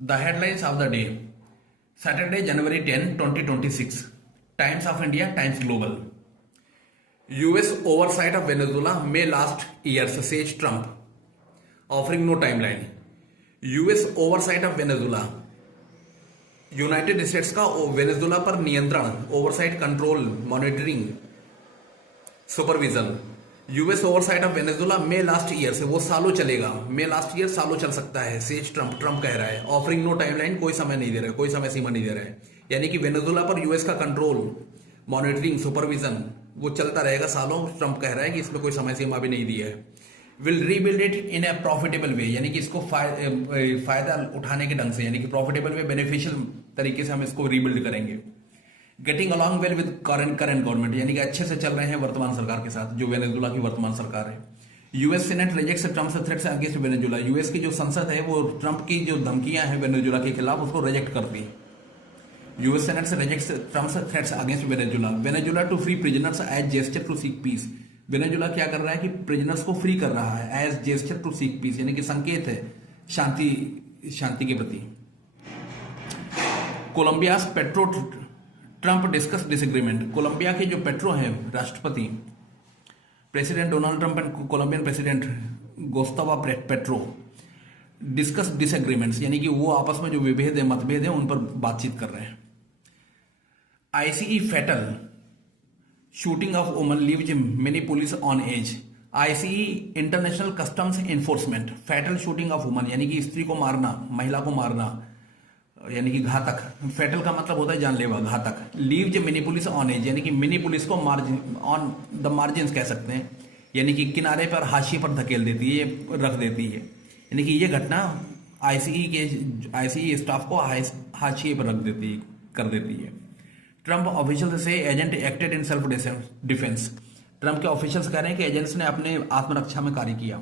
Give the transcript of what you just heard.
The headlines of the day. Saturday, January 10, 2026. Times of India, Times Global. US oversight of Venezuela may last years, says Trump, offering no timeline. US oversight of Venezuela. United states का Venezuela पर नियंत्रण, oversight, control, monitoring, supervision. US oversight of Venezuela may last year से वो सालों चलेगा. मे last year सालों चल सकता है, सेज ट्रम्प. ट्रम्प कह रहा है, ऑफरिंग नो टाइमलाइन, कोई समय नहीं दे रहा है, कोई समय सीमा नहीं दे रहा है. यानी कि वेनेजुला पर यूएस का कंट्रोल, मॉनिटरिंग, सुपरविजन वो चलता रहेगा सालों. ट्रम्प कह रहा है कि इसमें कोई समय सीमा भी नहीं दिया है. Will rebuild it in a profitable way, यानी कि इसको फायदा उठाने के ढंग से, यानी कि प्रॉफिटेबल वे, बेनिफिशियल तरीके से हम इसको रीबिल्ड करेंगे. Getting along well with current government, यानी कि अच्छे से चल रहे हैं वर्तमान सरकार के साथ, जो वेनेजुला की वर्तमान सरकार है. US senate rejects Trump's threats against Venezuela. US की जो संसद है वो ट्रम्प की जो धमकियां हैं वेनेजुला के खिलाफ उसको रिजेक्ट करती. यूएस सेनेट से rejects Trump's threats against Venezuela. Venezuela to free prisoners as gesture to seek peace. Venezuela क्या कर रहा है कि प्रिजनर्स को फ्री कर रहा है as gesture to seek peace, यानी कि संकेत है शांति के प्रति. Colombia Petro Trump discuss disagreement. Colombia के जो पेट्रो हैं राष्ट्रपति, president Donald Trump and Colombian president Gustavo Petro discuss disagreements, यानी कि वो आपस में जो विभेद है, मतभेद है, उन पर बातचीत कर रहे हैं. ICE fatal shooting of woman leaves many police on edge. ICE international customs enforcement fatal shooting of woman, यानी कि स्त्री को मारना, महिला को मारना, यानी कि घातक. फैटल का मतलब होता है जानलेवा, घातक. Leaves many police on edge, यानी कि मिनी पुलिस को मार्जिन ऑन द मार्जिन कह सकते हैं, यानी कि किनारे पर, हाशिए पर धकेल देती है, रख देती है. यानी कि ये घटना आईसीई स्टाफ को हाशिए पर कर देती है. ट्रम्प ऑफिशियल से agent acted in self defence. Trump के ऑफिशियल्स कह रहे हैं कि एजेंट्स ने अपने आत्मरक्षा में कार्य किया.